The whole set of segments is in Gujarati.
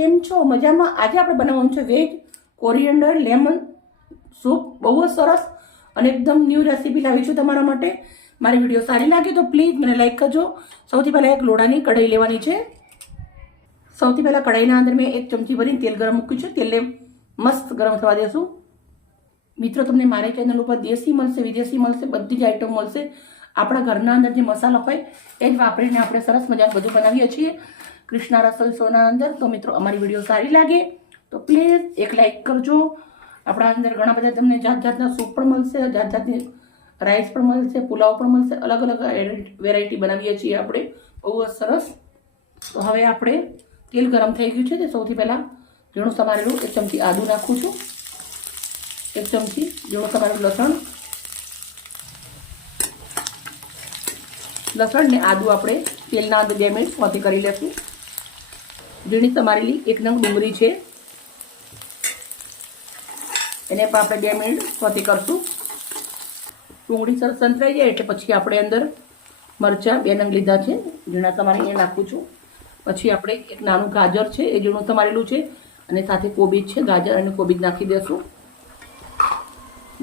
કેમ છો? મજામાં? આજે આપણે બનાવવાનું છે વેજ કોરિએન્ડર લેમન સૂપ. બહુ જ સરસ અને એકદમ ન્યૂ રેસીપી લાવી છું તમારા માટે. મારી વિડીયો સારી લાગે તો પ્લીઝ મને લાઈક કરજો. સૌથી પહેલાં એક લોડાની કઢાઈ લેવાની છે. સૌથી પહેલાં કઢાઈના અંદર મેં 1 ચમચી ભરીને તેલ ગરમ મૂક્યું છે. તેલને મસ્ત ગરમ થવા દેશું. મિત્રો, તમને મારી ચેનલ ઉપર દેશી મળશે, વિદેશી મળશે, બધી જ આઈટમ મળશે. આપણા ઘરના અંદર જે મસાલા હોય એ જ વાપરીને આપણે સરસ મજાનું બધું બનાવીએ છીએ કૃષ્ણા રસોઈ શોના અંદર. તો મિત્રો, અમારી વિડીયો સારી લાગે તો પ્લીઝ એક લાઈક કરજો. આપણા અંદર ઘણા બધા તમને જાત જાતના સૂપ પણ મળશે, જાત જાતની રાઈસ પણ મળશે, પુલાવ પણ મળશે. અલગ અલગ વેરાયટી બનાવીએ છીએ આપણે, બહુ જ સરસ. તો હવે આપણે તેલ ગરમ થઈ ગયું છે. તે સૌથી પહેલાં ઝીણું સમારેલું 1 ચમચી આદું નાખું છું, 1 ચમચી ઝીણું સમારેલું લસણ ને આદું આપણે તેલના અંદર 2 મિનિટ સોતે કરી લઈશું. ઝીણી સમારેલી 1 નંગ ડુંગળી છે, એને પણ આપણે 2 મિનિટ સોતે કરશું. ડુંગળી સરસ સંતરાઈ જાય એટલે પછી આપણે અંદર મરચાં 2 નંગ લીધા છે, ઝીણા સમારીને નાખું છું. પછી આપણે એક નાનું ગાજર છે, એ ઝીણું સમારેલું છે, અને સાથે કોબીજ છે. ગાજર અને કોબીજ નાખી દઈશું.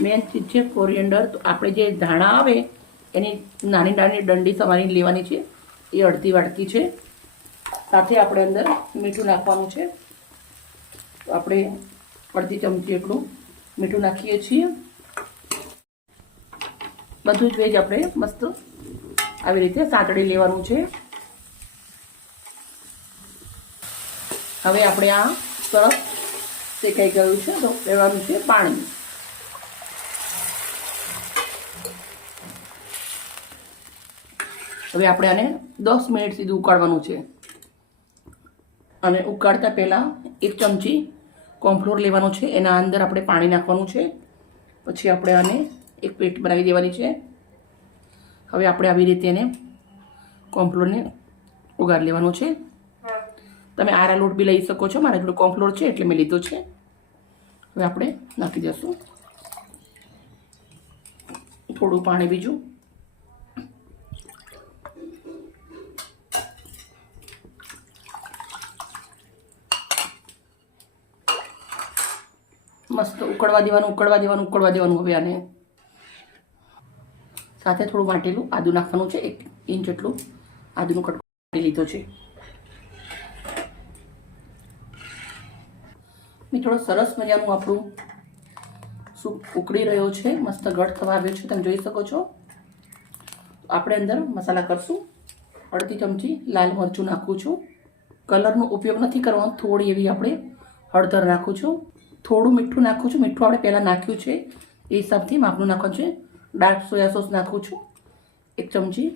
મેન ચીજ છે કોરિએન્ડર. તો આપણે જે ધાણા આવે એની નાની નાની ડંડી સમારીને લેવાની છે, એ અડધી વાટકી છે. સાથે આપણે અંદર મીઠું નાખવાનું છે. તો આપણે અડધી ચમચી એટલું મીઠું નાખીએ છીએ. બધું જ વેજ આપણે મસ્ત આવી રીતે સાંતળી લેવાનું છે. હવે આપણે આ સરસ શેકાઈ ગયું છે તો લેવાનું છે પાણી. હવે આપણે આને 10 મિનિટ સુધી ઉકાળવાનું છે. અને ઉકાળતા પહેલાં 1 ચમચી કોર્નફ્લોર લેવાનું છે, એના અંદર આપણે પાણી નાખવાનું છે. પછી આપણે આને એક પેસ્ટ બનાવી દેવાની છે. હવે આપણે આવી રીતે એને કોર્નફ્લોરને ઉગાડી લેવાનું છે. તમે આરા લોટ બી લઈ શકો છો. મારા જોડે કોર્નફ્લોર છે એટલે મેં લીધો છે. હવે આપણે નાખી દઈશું થોડું પાણી બીજું. મસ્ત ઉકળવા દેવાનું. હવે આને સાથે થોડું વાટેલું આદું નાખવાનું છે. 1 ઇંચ જેટલું આદુનું કટકો લીધો છે. મિત્રો, સરસ મજાનું આપણું સૂપ ઉકળી રહ્યો છે, મસ્ત ગળ થવા આવ્યો છે, તમે જોઈ શકો છો. આપણે અંદર મસાલા કરશું. અડધી ચમચી લાલ મરચું નાખું છું. કલરનો ઉપયોગ નથી કરવાનો. થોડી એવી આપણે હળદર નાખું છું. થોડું મીઠું નાખું છું. મીઠું આપણે પહેલાં નાખ્યું છે એ હિસાબથી માપનું નાખવાનું છે. ડાર્ક સોયા સોસ નાખું છું 1 ચમચી.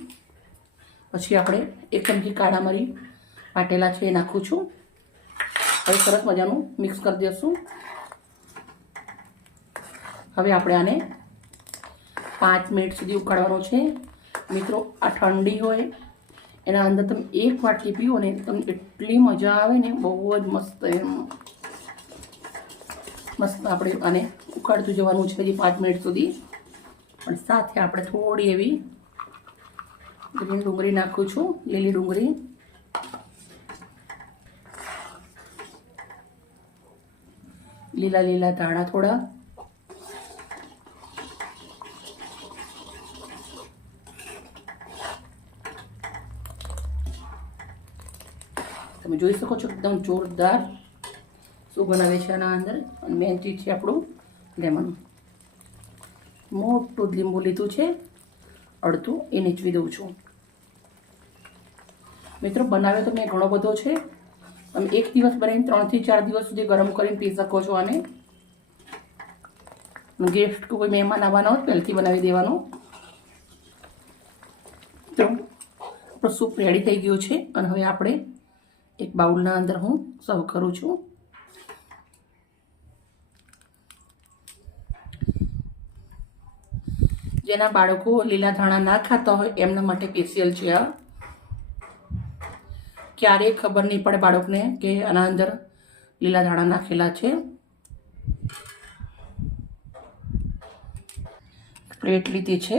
પછી આપણે 1 ચમચી કાળા મરી વાટેલા છે એ નાખું છું. હવે સરસ મજાનું મિક્સ કરી દઈશું. હવે આપણે આને 5 મિનિટ સુધી ઉકાળવાનું છે. મિત્રો, આ ઠંડી હોય એના અંદર તમે 1 વાટકી પીવો ને તમને એટલી મજા આવે ને, બહુ જ મસ્ત. મસ્ત આપણે આને ઉકાળતું જવાનું છે હજી 5 મિનિટ સુધી. પણ સાથે આપણે થોડી એવી ગ્રીન ડુંગળી નાખું છું, લીલી ડુંગળી. લીલા ધાણા થોડા. તમે જોઈ શકો છો એકદમ જોરદાર શું બનાવે છે આના અંદર. અને મેન ચીજ છે આપણું લેમન. મોટું લીંબુ લીધું છે, અડધું એ નીચવી દઉં છું. મિત્રો, બનાવ્યો તો મેં ઘણો બધો છે. તમે 1 દિવસ બનાવીને 3 થી 4 દિવસ સુધી ગરમ કરીને પી શકો છો આને. ગેસ્ટ કોઈ મહેમાન આવવાના હોય પહેલથી બનાવી દેવાનું. તો આપણો સૂપ રેડી થઈ ગયો છે. અને હવે આપણે એક બાઉલના અંદર હું સર્વ કરું છું. જેના બાળકો લીલા ધાણા ના ખાતા હોય એમના માટે સ્પેશિયલ છે આ. ક્યારેય ખબર નહીં પડે બાળકને કે આના અંદર લીલા ધાણા નાખેલા છે. પ્લેટ લીધી છે.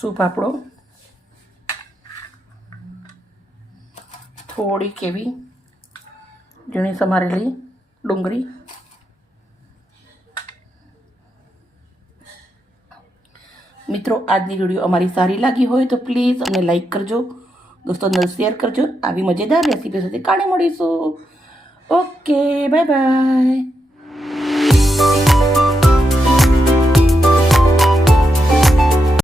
સૂપ આપણો થોડીક એવી ઝીણી સમારેલી ડુંગળી, મિત્રો આજની વિડીયો અમારી સારી લાગી હોય તો પ્લીઝ અમને લાઈક કરજો, દોસ્તોને શેર કરજો. આવી મજેદાર રેસીપી સાથે કાલે મળીશું. Okay, bye bye.